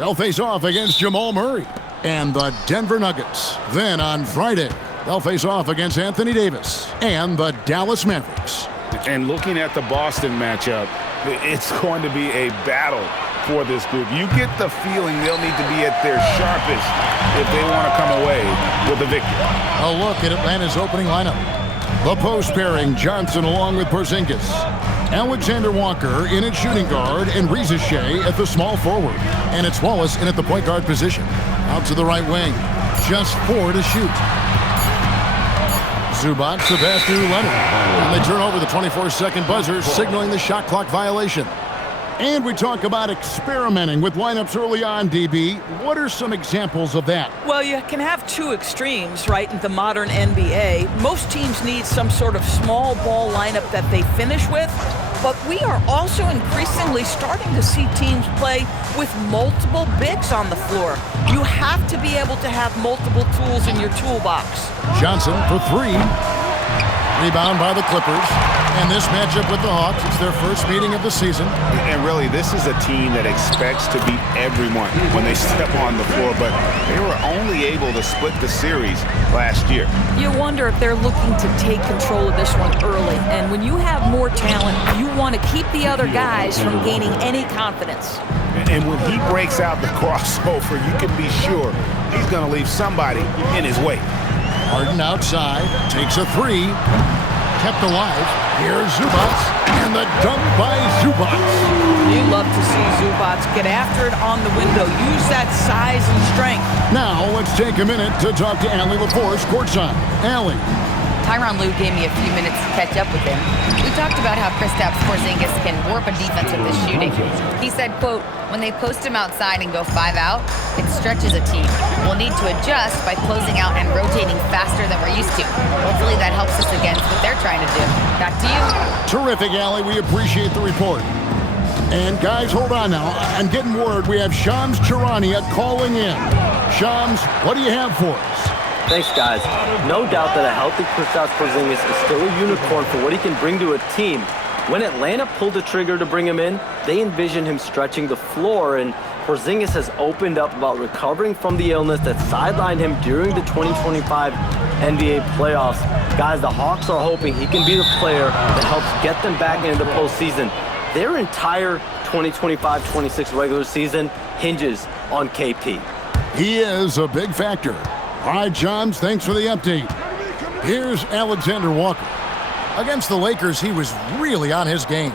They'll face off against Jamal Murray and the Denver Nuggets. Then on Friday, they'll face off against Anthony Davis and the Dallas Mavericks. And looking at the Boston matchup, it's going to be a battle for this group. You get the feeling they'll need to be at their sharpest if they want to come away with a victory. A look at Atlanta's opening lineup. The post pairing, Johnson along with Porzingis. Alexander Walker in at shooting guard and Reza Shea at the small forward. And it's Wallace in at the point guard position. Out to the right wing. Just 4 to shoot. Zubac the pass to Leonard. And they turn over the 24-second buzzer, signaling the shot clock violation. And we talk about experimenting with lineups early on, DB. What are some examples of that? Well, you can have two extremes, right, in the modern NBA. Most teams need some sort of small ball lineup that they finish with, but we are also increasingly starting to see teams play with multiple bigs on the floor. You have to be able to have multiple tools in your toolbox. Johnson for 3. Rebound by the Clippers. And this matchup with the Hawks, it's their first meeting of the season. And really, this is a team that expects to beat everyone when they step on the floor, but they were only able to split the series last year. You wonder if they're looking to take control of this one early. And when you have more talent, you want to keep the other guys from gaining any confidence. And when he breaks out the crossover, you can be sure he's going to leave somebody in his way. Harden outside, takes a 3. Kept alive. Here's Zubac, and the dunk by Zubac. You love to see Zubac get after it on the window. Use that size and strength. Now let's take a minute to talk to Allie LaForce courtside. Allie. Tyronn Lue gave me a few minutes to catch up with him. We talked about how Kristaps Porzingis can warp a defense with his shooting. He said, quote, when they post him outside and go 5 out, it stretches a team. We'll need to adjust by closing out and rotating faster than we're used to. Hopefully that helps us against what they're trying to do. Back to you. Terrific, Allie. We appreciate the report. And guys, hold on now. I'm getting word we have Shams Charania calling in. Shams, what do you have for us? Thanks, guys. No doubt that a healthy Kristaps Porzingis is still a unicorn for what he can bring to a team. When Atlanta pulled the trigger to bring him in, they envisioned him stretching the floor, and Porzingis has opened up about recovering from the illness that sidelined him during the 2025 NBA playoffs. Guys, the Hawks are hoping he can be the player that helps get them back into the postseason. Their entire 2025-26 regular season hinges on KP. He is a big factor. All right, Johns, thanks for the update. Here's Alexander Walker. Against the Lakers, he was really on his game.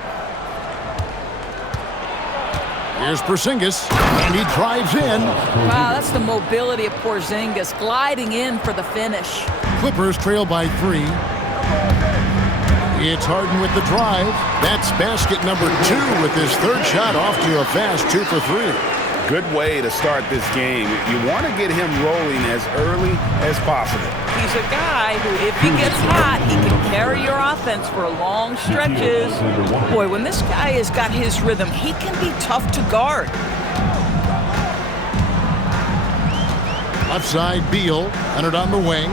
Here's Porzingis, and he drives in. Wow, that's the mobility of Porzingis, gliding in for the finish. Clippers trail by 3. It's Harden with the drive. That's basket number 2 with his third shot off to a fast 2 for 3. Good way to start this game. You want to get him rolling as early as possible. He's a guy who, if he gets hot, he can carry your offense for long stretches. Boy, when this guy has got his rhythm, he can be tough to guard. Left side, Beal. Leonard on the wing.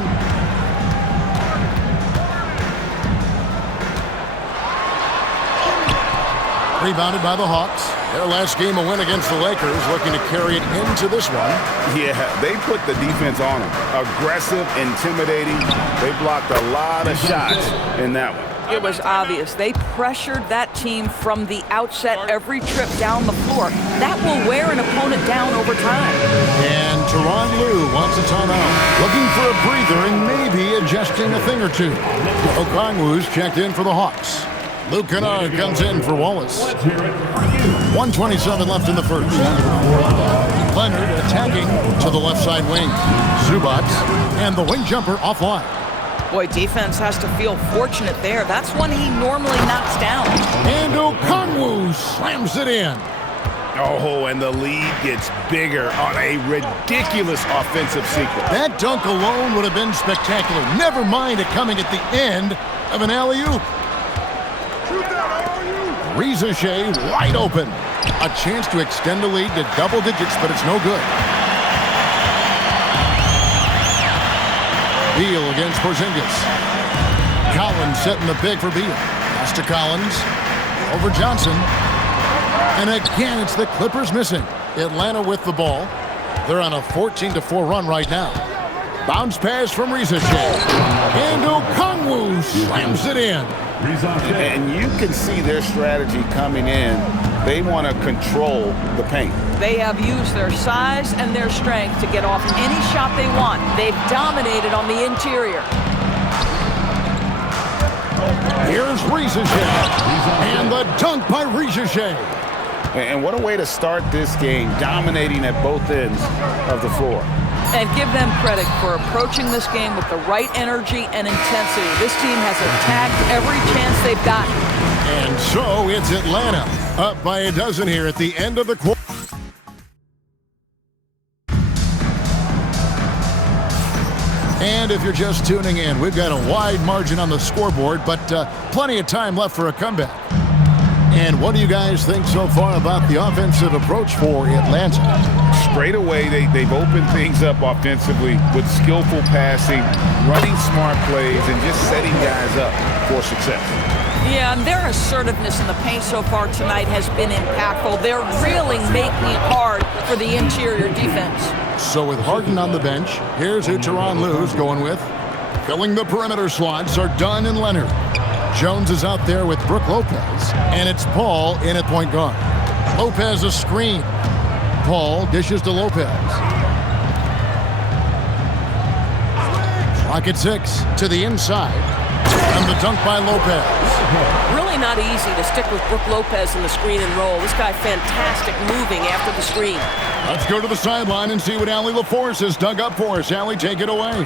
Rebounded by the Hawks. Their last game a win against the Lakers, looking to carry it into this one. Yeah, they put the defense on them. Aggressive, intimidating. They blocked a lot of shots in that one. It was obvious. They pressured that team from the outset every trip down the floor. That will wear an opponent down over time. And Tyronn Lue wants a timeout. Looking for a breather and maybe adjusting a thing or two. Okongwu's checked in for the Hawks. Luke Kennard comes in for Wallace. 1:27 left in the first. Leonard attacking to the left side wing. Zubac and the wing jumper offline. Boy, defense has to feel fortunate there. That's one he normally knocks down. And Okongwu slams it in. Oh, and the lead gets bigger on a ridiculous offensive sequence. That dunk alone would have been spectacular. Never mind it coming at the end of an alley-oop. Reza Shea wide open. A chance to extend the lead to double digits, but it's no good. Beal against Porzingis. Collins setting the pick for Beal. Pass to Collins. Over Johnson. And again, it's the Clippers missing. Atlanta with the ball. They're on a 14-4 run right now. Bounce pass from Risache. And Okongwu slams it in. And you can see their strategy coming in. They want to control the paint. They have used their size and their strength to get off any shot they want. They've dominated on the interior. Here's Risache. And the dunk by Risache. And what a way to start this game, dominating at both ends of the floor. And give them credit for approaching this game with the right energy and intensity. This team has attacked every chance they've gotten. And so it's Atlanta up by a dozen here at the end of the quarter. And if you're just tuning in, we've got a wide margin on the scoreboard, but plenty of time left for a comeback. And what do you guys think so far about the offensive approach for Atlanta? Straight away, they've opened things up offensively with skillful passing, running smart plays, and just setting guys up for success. Yeah, and their assertiveness in the paint so far tonight has been impactful. They're really making it hard for the interior defense. So with Harden on the bench, here's who Tyronn Lue's going with. Filling the perimeter slots are Dunn and Leonard. Jones is out there with Brook Lopez, and it's Paul in at point guard. Lopez a screen. Paul dishes to Lopez. Clock at 6 to the inside. And the dunk by Lopez. Really not easy to stick with Brook Lopez in the screen and roll. This guy fantastic moving after the screen. Let's go to the sideline and see what Allie LaForce has dug up for us. Allie, take it away.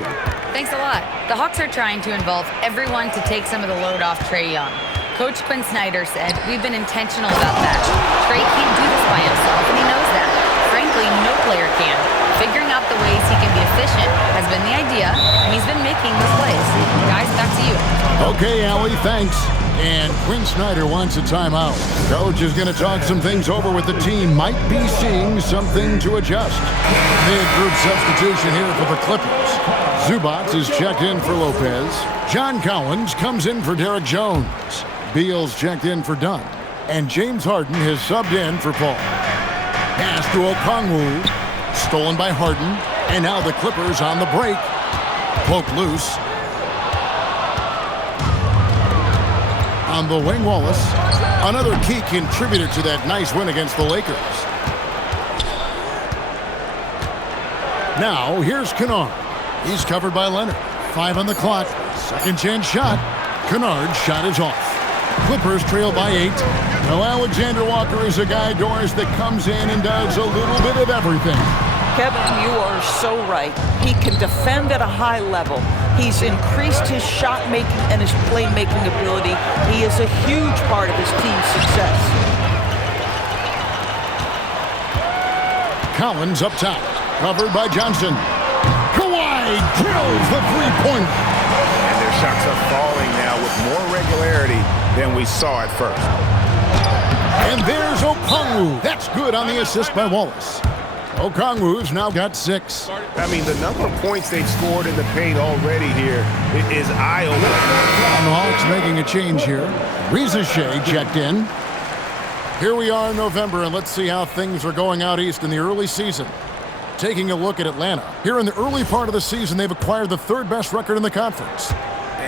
Thanks a lot. The Hawks are trying to involve everyone to take some of the load off Trae Young. Coach Quinn Snyder said, "We've been intentional about that. Trae can't do this by himself, and he knows that. Frankly, no player can. Figuring out the ways he can be efficient has been the idea, and he's been making those plays. Guys, back to you." Okay, Allie, thanks. And Quinn Snyder wants a timeout. Coach is going to talk some things over with the team. Might be seeing something to adjust. Big group substitution here for the Clippers. Zubac is checked in for Lopez. John Collins comes in for Derek Jones. Beal's checked in for Dunn. And James Harden has subbed in for Paul. Pass to Okongwu. Stolen by Harden. And now the Clippers on the break. Poke loose. On the wing, Wallace. Another key contributor to that nice win against the Lakers. Now, here's Kennard. He's covered by Leonard. 5 on the clock. Second chance shot. Kennard's shot is off. Clippers trail by 8. Now Alexander Walker is a guy, Doris, that comes in and does a little bit of everything. Kevin, you are so right. He can defend at a high level. He's increased his shot making and his playmaking ability. He is a huge part of his team's success. Collins up top. Covered by Johnson. Kawhi drills the three-pointer. And their shots are falling now with more regularity than we saw at first. And there's Okongwu. That's good on the assist by Wallace. Okongwu's now got 6. I mean, the number of points they've scored in the paint already here is eye-opening. And the Hawks making a change here. Risache checked in. Here we are in November, and let's see how things are going out east in the early season. Taking a look at Atlanta. Here in the early part of the season, they've acquired the 3rd best record in the conference.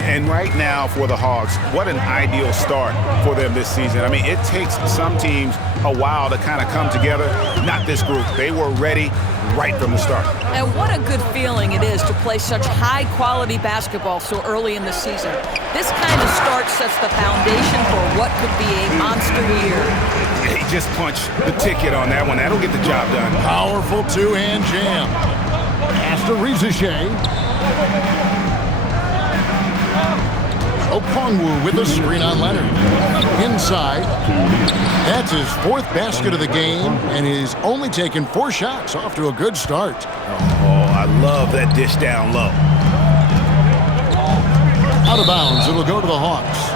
And right now for the Hawks, what an ideal start for them this season. I mean, it takes some teams a while to kind of come together. Not this group. They were ready right from the start. And what a good feeling it is to play such high-quality basketball so early in the season. This kind of start sets the foundation for what could be a monster year. He just punched the ticket on that one. That'll get the job done. Powerful two-hand jam. Pass to Risache. Okongwu with a screen on Leonard. Inside. That's his 4th basket of the game, and he's only taken 4 shots. Off to a good start. Oh, I love that dish down low. Out of bounds, it'll go to the Hawks.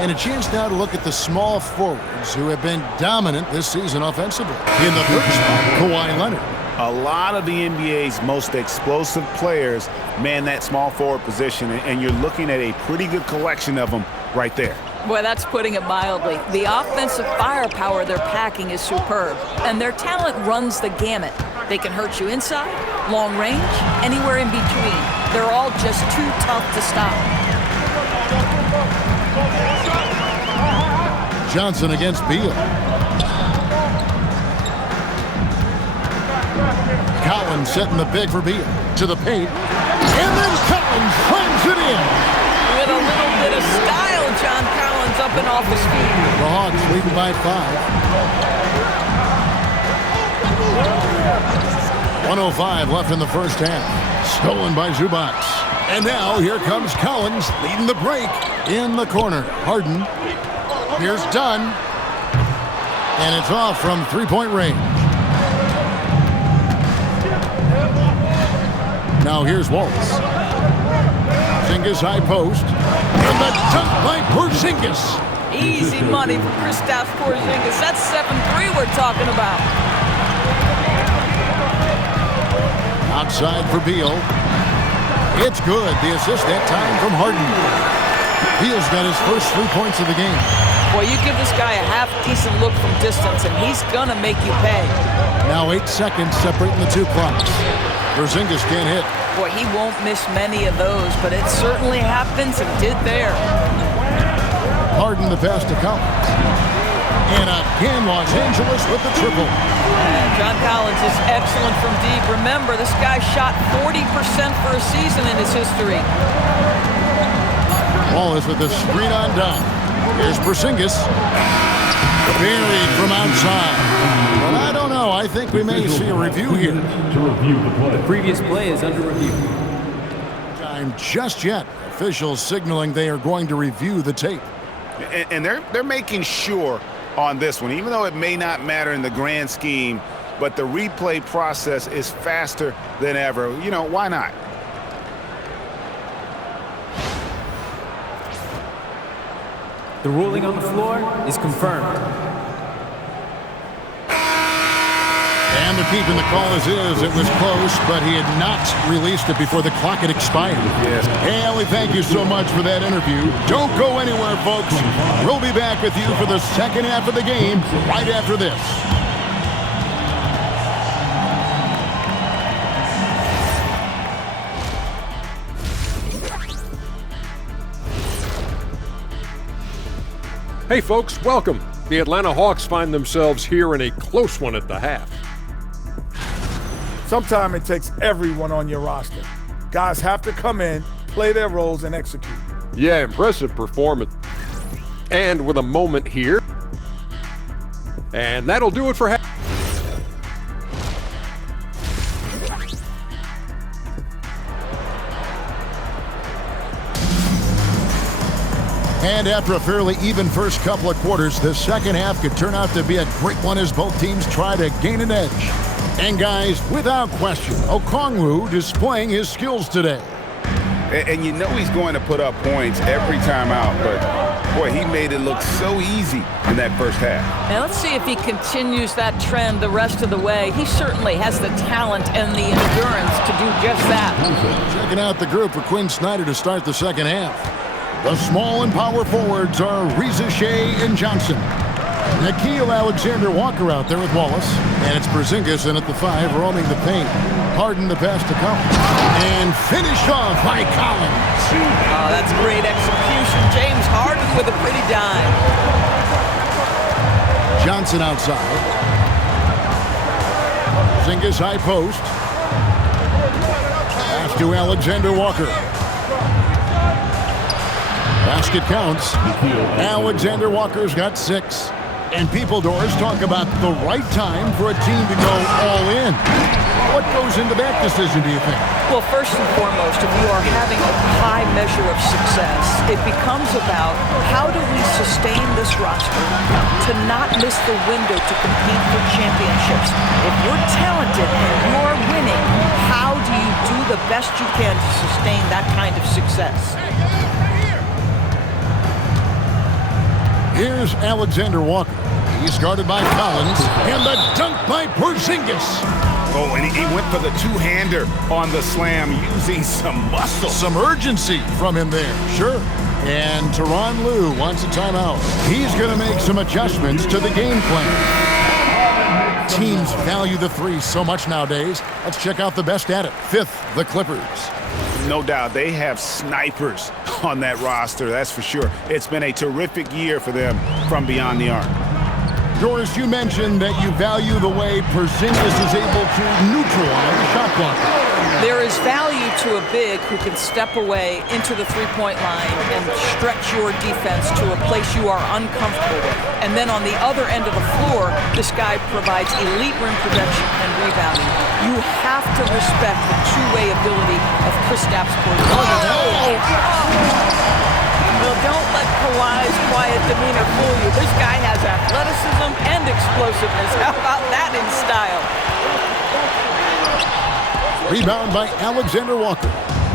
And a chance now to look at the small forwards who have been dominant this season offensively. In the 3rd spot, Kawhi Leonard. A lot of the NBA's most explosive players man that small forward position, and you're looking at a pretty good collection of them right there. Boy, that's putting it mildly. The offensive firepower they're packing is superb, and their talent runs the gamut. They can hurt you inside, long range, anywhere in between. They're all just too tough to stop. Johnson against Beal. Collins setting the big for Beal. To the paint. And then Collins slams it in. With a little bit of style, John Collins up and off his feet. The Hawks leading by 5. 1:05 left in the first half. Stolen by Zubac. And now here comes Collins leading the break in the corner. Harden. Here's Dunn. And it's off from three-point range. Now here's Wallace. Porzingis high post. And the dunk by Porzingis. Easy money for Kristaps Porzingis. That's 7-3 we're talking about. Outside for Beal. It's good. The assist that time from Harden. Beal's got his first 3 points of the game. Boy, you give this guy a half-decent look from distance, and he's gonna make you pay. Now 8 seconds separating the two clocks. Porzingis can't hit. Boy, he won't miss many of those, but it certainly happens and did there. Harden the pass to Collins. And again, Los Angeles with the triple. John Collins is excellent from deep. Remember, this guy shot 40% for a season in his history. Wallace with the screen on Dunn. Here's Porzingis. Buried from outside. But I don't know. I think we may see a review here. The previous play is under review. Time just yet. Officials signaling they are going to review the tape. And they're making sure on this one, even though it may not matter in the grand scheme, but the replay process is faster than ever. You know, why not? The ruling on the floor is confirmed. And the keeping the call as is. It was close, but he had not released it before the clock had expired. Yes. Hey, Ellie, thank you so much for that interview. Don't go anywhere, folks. We'll be back with you for the second half of the game right after this. Hey folks, welcome. The Atlanta Hawks find themselves here in a close one at the half. Sometimes it takes everyone on your roster. Guys have to come in, play their roles, and execute. Yeah, impressive performance. And with a moment here. And that'll do it for half. And after a fairly even first couple of quarters, the second half could turn out to be a great one as both teams try to gain an edge. And guys, without question, Okongwu displaying his skills today. And you know he's going to put up points every time out, but boy, he made it look so easy in that first half. Now let's see if he continues that trend the rest of the way. He certainly has the talent and the endurance to do just that. Checking out the group for Quinn Snyder to start the second half. The small and power forwards are Reza Shea and Johnson. Nickeil Alexander-Walker out there with Wallace. And it's Porzingis in at the 5, roaming the paint. Harden the pass to Collins. And finished off by Collins. Oh, that's great execution. James Harden with a pretty dime. Johnson outside. Porzingis high post. Pass to Alexander-Walker. Basket counts. Alexander Walker's got 6. And People Doors talk about the right time for a team to go all in. What goes into that decision, do you think? Well, first and foremost, if you are having a high measure of success, it becomes about how do we sustain this roster to not miss the window to compete for championships. If you're talented and you're winning, how do you do the best you can to sustain that kind of success? Here's Alexander Walker. He's guarded by Collins. And the dunk by Porzingis. Oh, and he went for the two-hander on the slam using some muscle. Some urgency from him there. Sure. And Tyronn Lue wants a timeout. He's going to make some adjustments to the game plan. Teams value the three so much nowadays. Let's check out the best at it. Fifth, the Clippers. No doubt, they have snipers on that roster, that's for sure. It's been a terrific year for them from beyond the arc. Doris, you mentioned that you value the way Porzingis is able to neutralize the shot clock. There is value to a big who can step away into the three-point line and stretch your defense to a place you are uncomfortable with. And then on the other end of the floor, this guy provides elite rim protection and rebounding. You have to respect the two-way ability of Kristaps Porzingis. Well, don't let Kawhi's quiet demeanor fool you. This guy has athleticism and explosiveness. How about that in style? Rebound by Alexander Walker.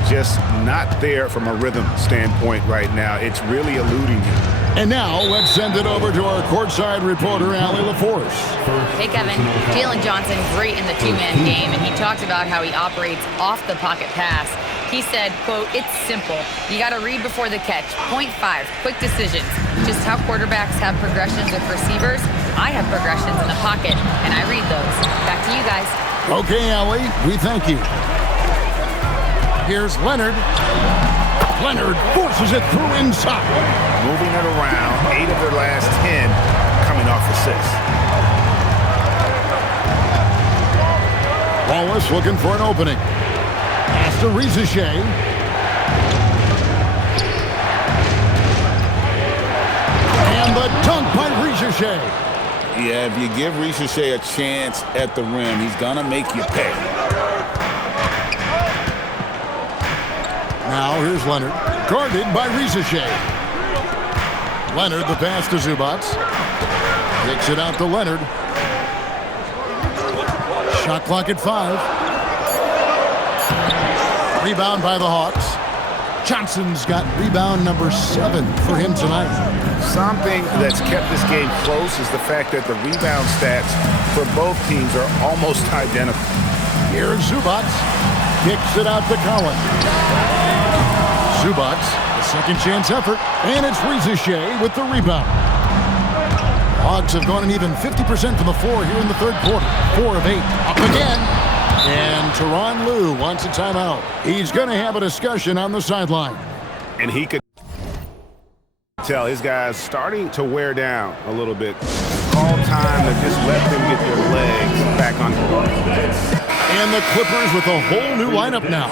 Just not there from a rhythm standpoint right now. It's really eluding him. And now let's send it over to our courtside reporter, Allie LaForce. Hey, Kevin. Jalen Johnson, great in the two-man game, and he talked about how he operates off the pocket pass. He said, quote, "It's simple. You got to read before the catch. Point 5, quick decisions. Just how quarterbacks have progressions with receivers, I have progressions in the pocket, and I read those. Back to you guys." Okay, Allie, we thank you. Here's Leonard. Leonard forces it through inside. Moving it around, 8 of their last 10 coming off assists. Wallace looking for an opening. Pass to Riziche. And the dunk by Riziche. Yeah, if you give Riziche a chance at the rim, he's going to make you pay. Now here's Leonard, guarded by Riziche. Leonard, the pass to Zubac. Kicks it out to Leonard. Shot clock at 5. Rebound by the Hawks. Johnson's got rebound number 7 for him tonight. Something that's kept this game close is the fact that the rebound stats for both teams are almost identical. Here's Zubac. Kicks it out to Collins. Zubac, a second chance effort, and it's Riziche with the rebound. Hawks have gone an even 50% from the floor here in the third quarter. 4 of 8. Up again. And Tyronn Lue wants a timeout. He's going to have a discussion on the sideline. And he could tell his guys starting to wear down a little bit. Call time to just let them get their legs back on the ball. And the Clippers with a whole new lineup now.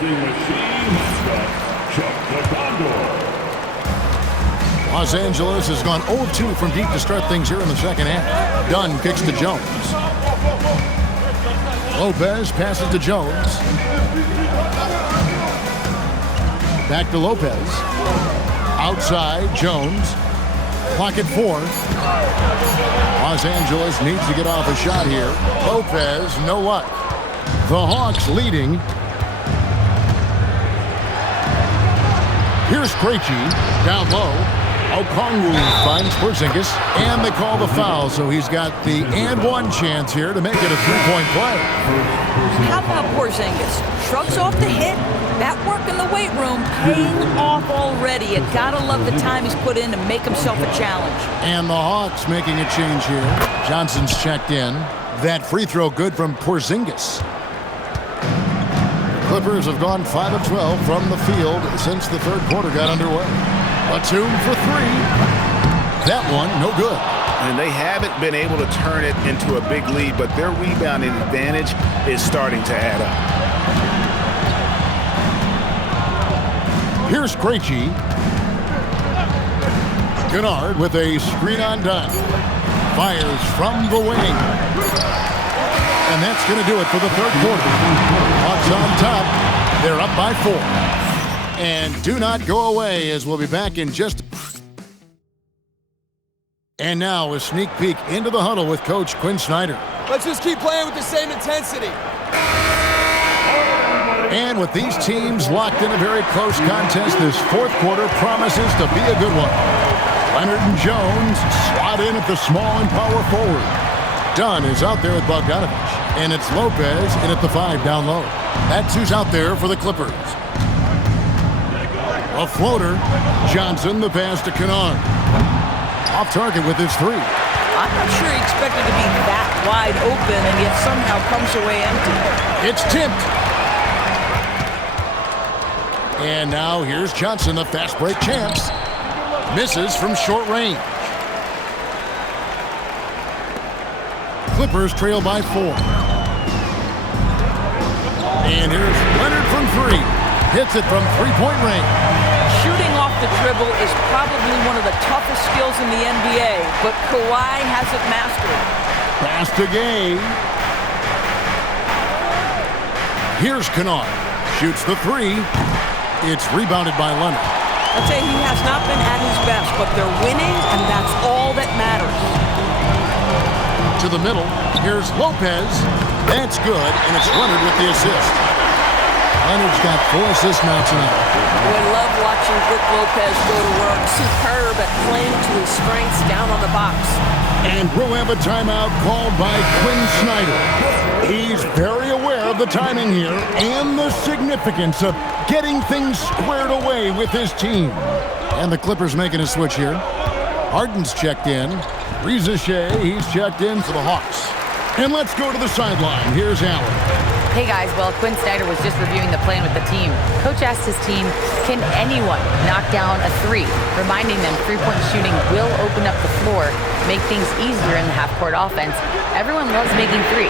Los Angeles has gone 0-2 from deep to start things here in the second half. Dunn kicks to Jones. Lopez passes to Jones. Back to Lopez. Outside, Jones. Clock at 4. Los Angeles needs to get off a shot here. Lopez, no luck. The Hawks leading. Here's Krejci down low. Okongwu finds Porzingis, and they call the foul, so he's got the and one chance here to make it a three-point play. How about Porzingis? Shrugs off the hit. That work in the weight room paying off already. You gotta love the time he's put in to make himself a challenge. And the Hawks making a change here. Johnson's checked in. That free throw good from Porzingis. Clippers have gone 5 of 12 from the field since the third quarter got underway. Batum for 3. That one, no good. And they haven't been able to turn it into a big lead, but their rebounding advantage is starting to add up. Here's Krejci. Kennard with a screen on Dunn. Fires from the wing. And that's going to do it for the third quarter. Hawks on top. They're up by 4. And do not go away, as we'll be back in just... And now a sneak peek into the huddle with Coach Quinn Snyder. Let's just keep playing with the same intensity. And with these teams locked in a very close contest, this fourth quarter promises to be a good one. Leonard and Jones slot in at the small and power forward. Dunn is out there with Bogdanovich. And it's Lopez in at the 5 down low. That's who's out there for the Clippers. A floater. Johnson, the pass to Kennard. Off target with his three. I'm not sure he expected to be that wide open and yet somehow comes away empty. It's tipped. And now here's Johnson, the fast break champs. Misses from short range. Clippers trail by 4. And here's Leonard from 3. Hits it from three-point range. Shooting off the dribble is probably one of the toughest skills in the NBA, but Kawhi has it mastered. Pass to Gay. Here's Kennard. Shoots the 3. It's rebounded by Leonard. I'd say he has not been at his best, but they're winning, and that's all that matters. To the middle. Here's Lopez. That's good, and it's Leonard with the assist. Leonard's got 4 assists now tonight. I love watching Brook Lopez go to work. Superb at playing to his strengths down on the box. And we'll have a timeout called by Quinn Snyder. He's very aware of the timing here and the significance of getting things squared away with his team. And the Clippers making a switch here. Harden's checked in. Reza Shea, he's checked in for the Hawks. And let's go to the sideline. Here's Allen. Hey guys, well, Quinn Snyder was just reviewing the plan with the team. Coach asked his team, can anyone knock down a 3? Reminding them three-point shooting will open up the floor, make things easier in the half-court offense. Everyone loves making threes.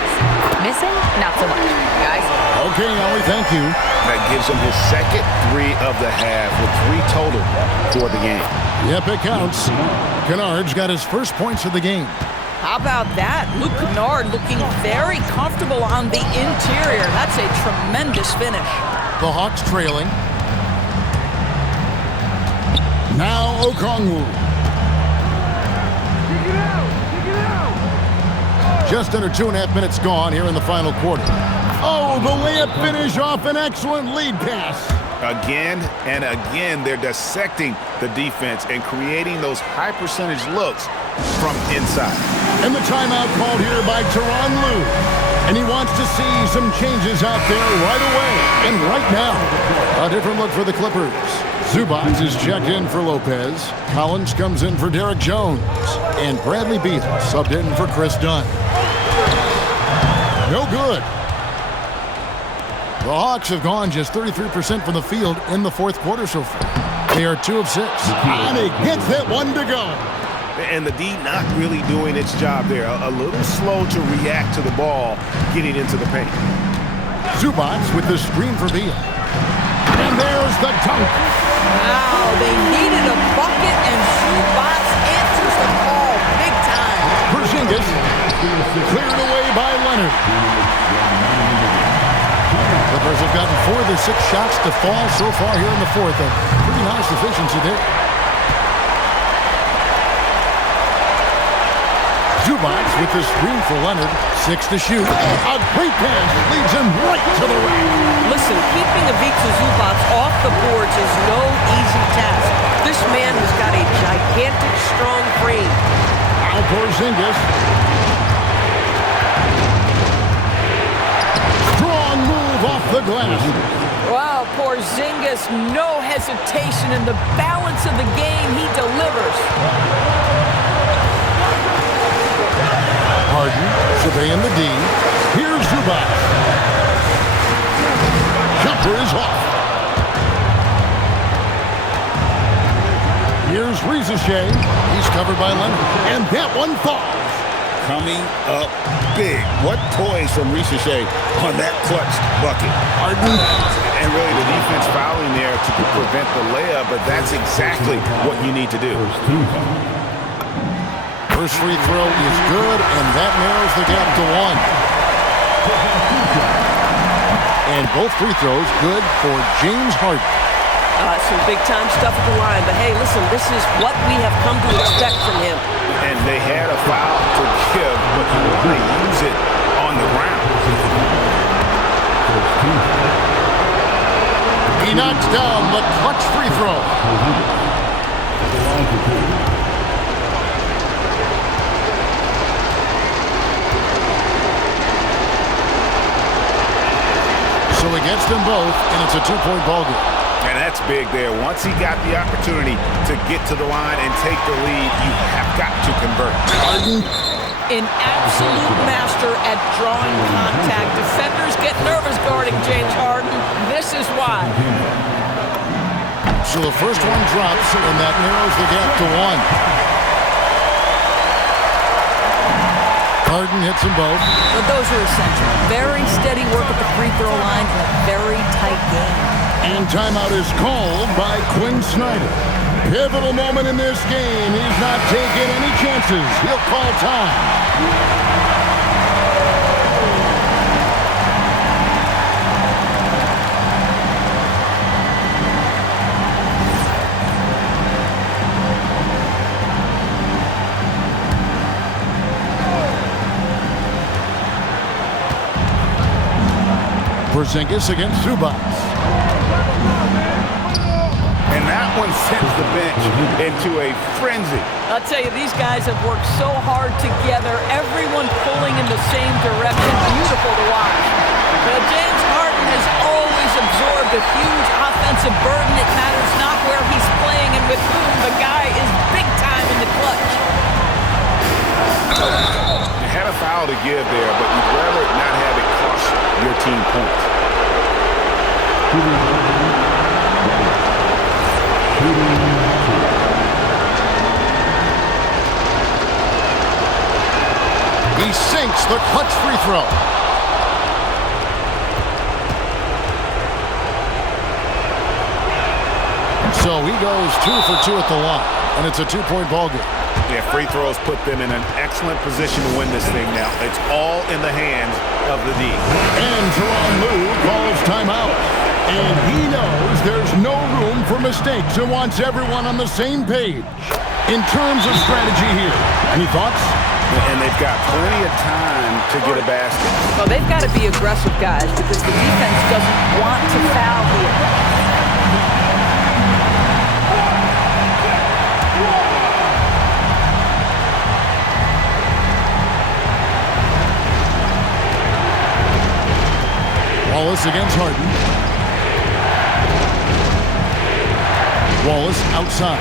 Missing? Not so much. Guys? Okay, Ollie, thank you. That gives him his second 3 of the half with 3 total for the game. Yep, it counts. Kennard's got his first points of the game. How about that? Luke Kennard looking very comfortable on the interior. That's a tremendous finish. The Hawks trailing. Now Okongwu. Just under 2.5 minutes gone here in the final quarter. Oh, the layup finish off an excellent lead pass. Again and again, they're dissecting the defense and creating those high-percentage looks from inside. And the timeout called here by Tyronn Lue. And he wants to see some changes out there right away and right now. A different look for the Clippers. Zubac is checked in for Lopez. Collins comes in for Derek Jones. And Bradley Beal subbed in for Chris Dunn. No good. The Hawks have gone just 33% from the field in the fourth quarter so far. They are 2 of 6. And he gets that one to go. And the D not really doing its job there. A little slow to react to the ball getting into the paint. Zubac with the screen for Beal. And there's the dunk. Wow, they needed a bucket, and Zubac answers the call big time. Porzingis cleared away by Leonard. Clippers have gotten 4 of their 6 shots to fall so far here in the fourth. A pretty nice efficiency there. Zubac with the screen for Leonard. 6 to shoot. A great pass leads him right to the rack. Listen, keeping Ivica Zubac off the boards is no easy task. This man has got a gigantic, strong frame. Now Porzingis. Strong move off the glass. Wow, Porzingis, no hesitation in the balance of the game. He delivers. Harden surveying the D. Here's Zubac. Jumper is off. Here's Reza Shea. He's covered by Leonard. And that one falls. Coming up big. What poise from Reza Shea on that clutch bucket. Harden. And really the defense fouling there to prevent the layup, but that's exactly what you need to do. First free throw is good, and that narrows the gap to 1. And both free throws good for James Harden. Some big-time stuff at the line. But, hey, listen, this is what we have come to expect from him. And they had a foul to give, but you want to use it on the ground. He knocks down the clutch free throw. So he gets them both, and it's a 2-point ball game. And that's big there. Once he got the opportunity to get to the line and take the lead, you have got to convert. Harden. An absolute master at drawing contact. Defenders get nervous guarding James Harden. This is why. So the first one drops, and that narrows the gap to 1. Harden hits them both. But those are essential. Very steady work at the free throw line in a very tight game. And timeout is called by Quinn Snyder. Pivotal moment in this game. He's not taking any chances. He'll call time. Porzingis against Zubac. And that one sends the bench into a frenzy. I'll tell you, these guys have worked so hard together, everyone pulling in the same direction. Beautiful to watch. James Harden has always absorbed a huge offensive burden. It matters not where he's playing and with whom. The guy is big time in the clutch. You had a foul to give there, but you'd rather not have it cost your team points. He sinks the clutch free throw. So he goes 2 for 2 at the line, and it's a 2-point ball game. Yeah, free throws put them in an excellent position to win this thing now. It's all in the hands of the D. And Tyronn Lue calls timeout. And he knows there's no room for mistakes and wants everyone on the same page in terms of strategy here. Any thoughts? And they've got plenty of time to get a basket. Well, they've got to be aggressive, guys, because the defense doesn't want to foul here. Wallace against Harden. Wallace outside.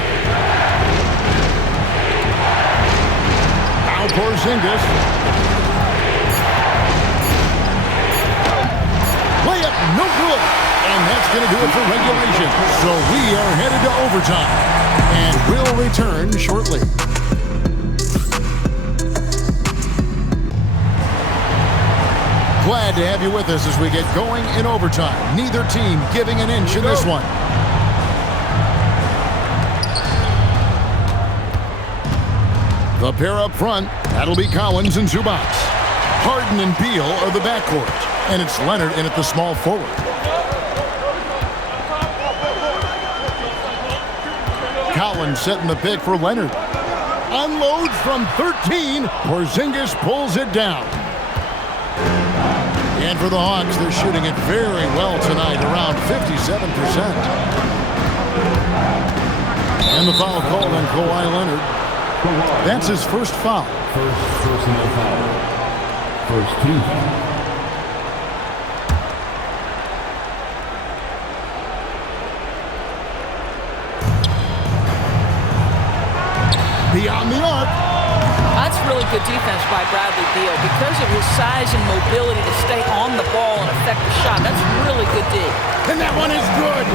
Now Porzingis. Layup, no good. And that's going to do it for regulation. So we are headed to overtime. And we'll return shortly. Glad to have you with us as we get going in overtime. Neither team giving an inch in this one. The pair up front, that'll be Collins and Zubac. Harden and Beal are the backcourt, and it's Leonard in at the small forward. Collins setting the pick for Leonard. Unloads from 13. Porzingis pulls it down. And for the Hawks, they're shooting it very well tonight, around 57%. And the foul called on Kawhi Leonard. That's his first foul. First personal foul. First team foul. Beyond the arc. That's really good defense by Bradley Beal because of his size and mobility to stay on the ball and affect the shot. That's really good D. And that one is good.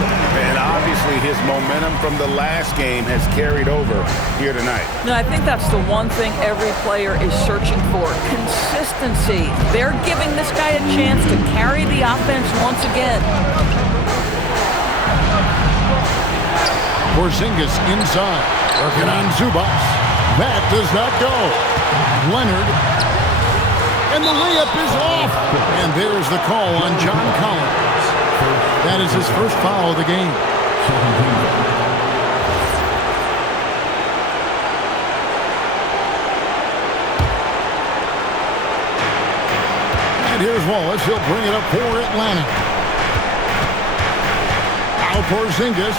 And obviously his momentum from the last game has carried over here tonight. No, I think that's the one thing every player is searching for. Consistency. They're giving this guy a chance to carry the offense once again. Porzingis inside. Working on Zubac. That does not go. Leonard. And the layup is off. And there's the call on John Collins. That is his first foul of the game. And here's Wallace. He'll bring it up for Atlanta. Now Porzingis.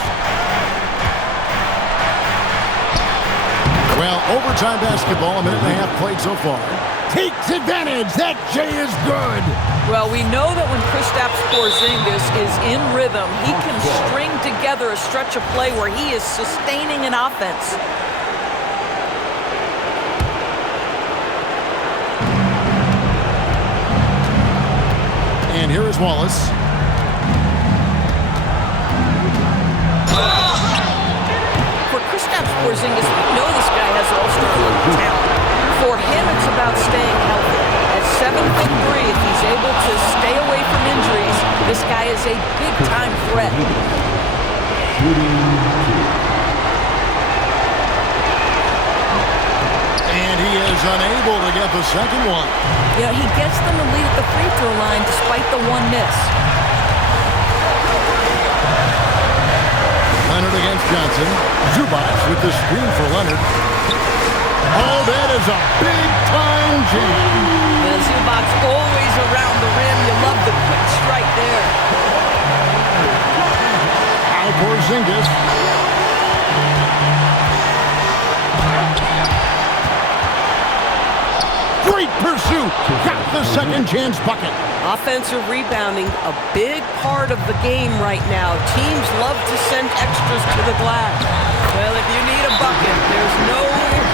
Well, overtime basketball, a minute and a half played so far. takes advantage. That J is good. Well, we know that when Kristaps Porzingis is in rhythm, he can string together a stretch of play where he is sustaining an offense. And here is Wallace. For Kristaps Porzingis, we know this guy has all-star level talent. For him, it's about staying healthy. At 7'3", if he's able to stay away from injuries, this guy is a big-time threat. And he is unable to get the second one. Yeah, he gets them the lead at the free throw line despite the one miss. Leonard against Johnson. Zubac with the screen for Leonard. Oh, that is a big-time jam. Yeah, Zubac's always around the rim. You love the quick strike there. Now Porzingis. Great pursuit. Got the second chance bucket. Offensive rebounding, a big part of the game right now. Teams love to send extras to the glass. Well, if you need a bucket, there's no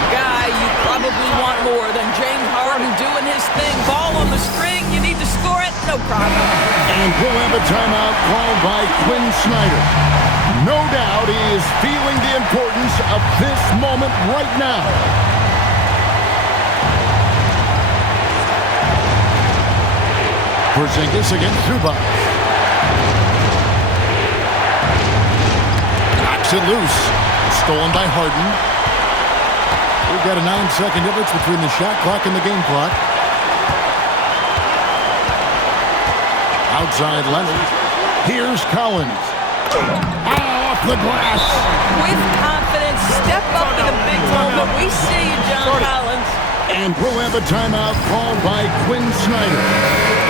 guy you probably want more than James Harden doing his thing. Ball on the string, you need to score it, no problem. And we'll have a timeout called by Quinn Snyder. No doubt he is feeling the importance of this moment right now. Porzingis against Zubac. Knocks it loose. Stolen by Harden. We've got a 9-second difference between the shot clock and the game clock. Outside Leonard. Here's Collins. Off the glass. With confidence, step up in a big moment. We see you, John Collins. And we'll have a timeout called by Quinn Snyder.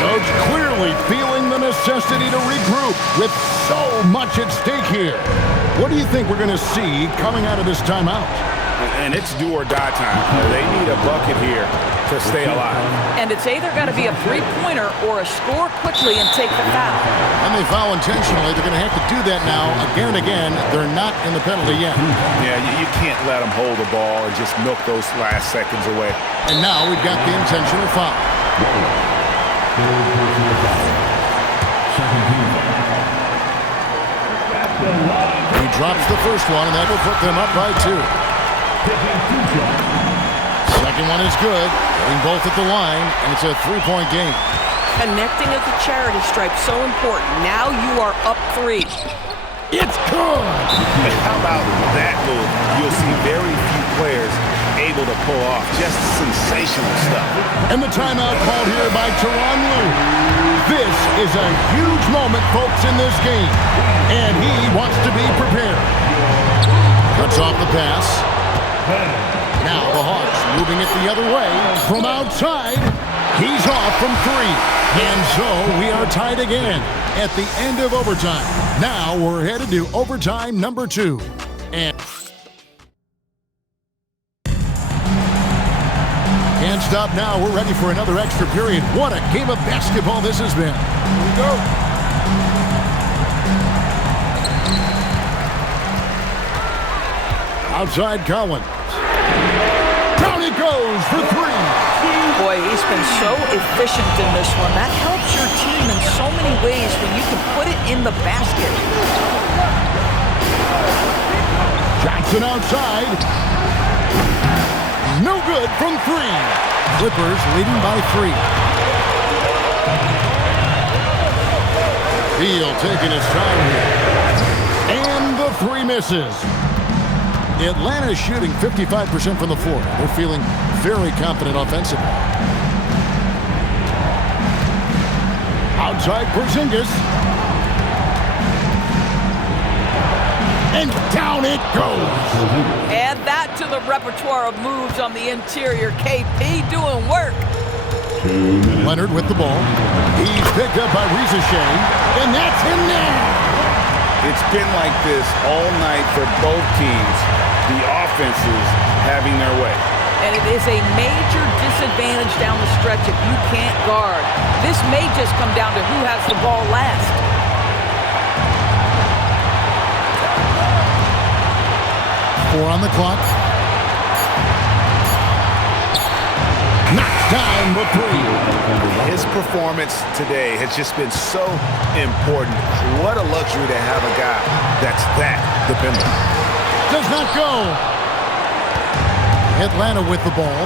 Coach clearly feeling the necessity to regroup with so much at stake here. What do you think we're going to see coming out of this timeout? And it's do or die time. They need a bucket here to stay alive. And it's either got to be a three-pointer or a score quickly and take the foul. And they foul intentionally. They're going to have to do that now again and again. They're not in the penalty yet. Yeah, you can't let them hold the ball and just milk those last seconds away. And now we've got the intentional foul. He drops the first one, and that will put them up by 2. Second one is good. Getting both at the line, and it's a 3-point game. Connecting at the charity stripe, so important. Now you are up 3. It's good! How about that move? You'll see very few players able to pull off just sensational stuff. And the timeout called here by Tyronn Lue. This is a huge moment, folks, in this game. And he wants to be prepared. Cuts off the pass. Now the Hawks moving it the other way. From outside, he's off from 3. And so we are tied again at the end of overtime. Now we're headed to overtime number 2. And can't stop now. We're ready for another extra period. What a game of basketball this has been. Here we go. Outside Collins. Down he goes for 3. Boy, he's been so efficient in this one. That helps your team in so many ways when you can put it in the basket. Johnson outside. No good from 3. Clippers leading by 3. Beal taking his time here. And the 3 misses. Atlanta's shooting 55% from the floor. They're feeling very confident offensively. Outside Porzingis. And down it goes. Add that to the repertoire of moves on the interior. KP doing work. Leonard with the ball. He's picked up by Rizachet. And that's in there. It's been like this all night for both teams. The offenses having their way. And it is a major disadvantage down the stretch if you can't guard. This may just come down to who has the ball last. 4 on the clock. Knocks down the 3. His performance today has just been so important. What a luxury to have a guy that's that dependable. Does not go. Atlanta with the ball.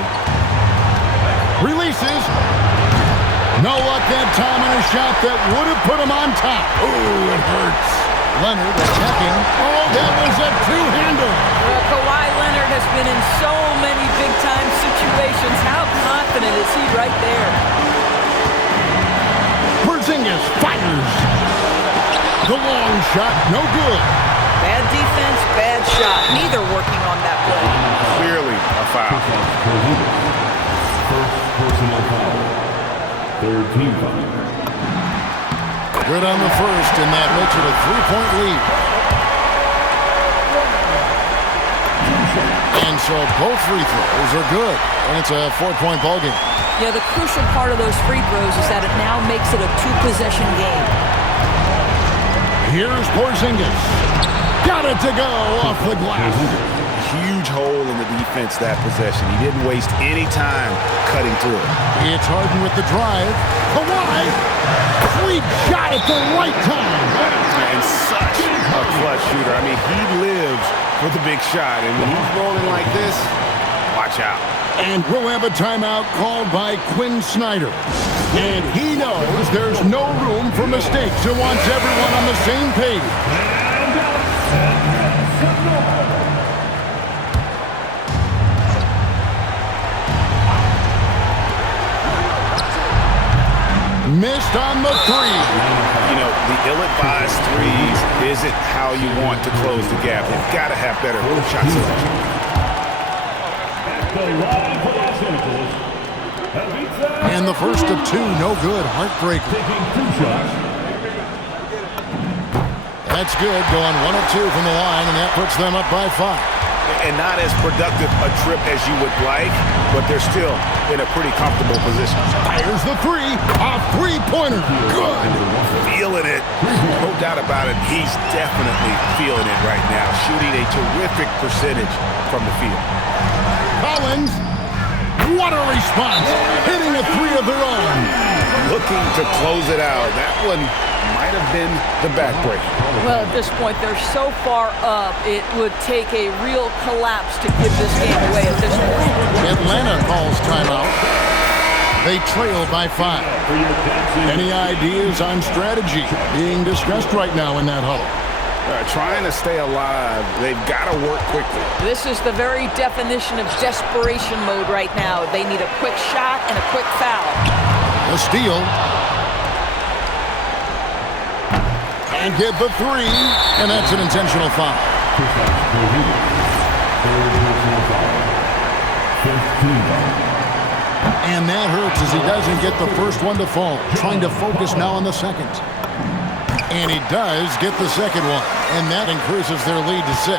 Releases. No luck that time on a shot that would have put him on top. Ooh, it hurts. Leonard attacking. Oh, that was a two-hander. Kawhi Leonard has been in so many big-time situations. How confident is he right there? Porzingis fires. The long shot, no good. Bad defense, bad shot. Neither working on that play. Clearly a foul. First personal foul. Third team foul. Good on the first, and that makes it a 3-point lead. And so both free throws are good, and it's a 4-point ballgame. Yeah, the crucial part of those free throws is that it now makes it a 2-possession game. Here's Porzingis. Got it to go off the glass. Huge hole in the defense that possession. He didn't waste any time cutting through it. It's Harden with the drive. Kawhi. Sweet shot at the right time. And such a clutch shooter. I mean, he lives for the big shot. And when he's rolling like this, watch out. And we'll have a timeout called by Quinn Snyder. And he knows there's no room for mistakes and wants everyone on the same page. Missed on the 3. You know, the ill-advised threes isn't how you want to close the gap. You've got to have better shot selection. And the first of 2, no good. Heartbreaker. That's good. Going 1 of 2 from the line, and that puts them up by 5. And not as productive a trip as you would like, but they're still in a pretty comfortable position. Fires the 3. A 3-pointer. Good. Feeling it. No doubt about it. He's definitely feeling it right now. Shooting a terrific percentage from the field. Collins. What a response. Hitting a 3 of their own. Looking to close it out. That one might have been the backbreaker. Well, at this point, they're so far up, it would take a real collapse to give this game away at this point. Atlanta calls timeout. They trail by 5. Any ideas on strategy being discussed right now in that huddle? Trying to stay alive. They've got to work quickly. This is the very definition of desperation mode right now. They need a quick shot and a quick foul. A steal. And get the 3, and that's an intentional foul. And that hurts as he doesn't get the first one to fall. Trying to focus now on the second. And he does get the second one, and that increases their lead to 6.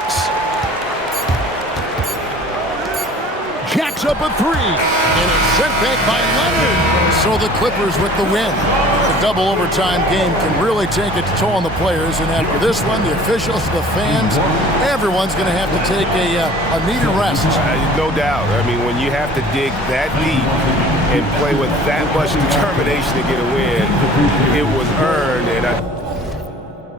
Jacks up a 3, and it's sent back by Leonard. So the Clippers with the win. The double overtime game can really take its toll on the players, and after this one, the officials, the fans, everyone's going to have to take a needed rest. No doubt. I mean, when you have to dig that deep and play with that much determination to get a win, it was earned, and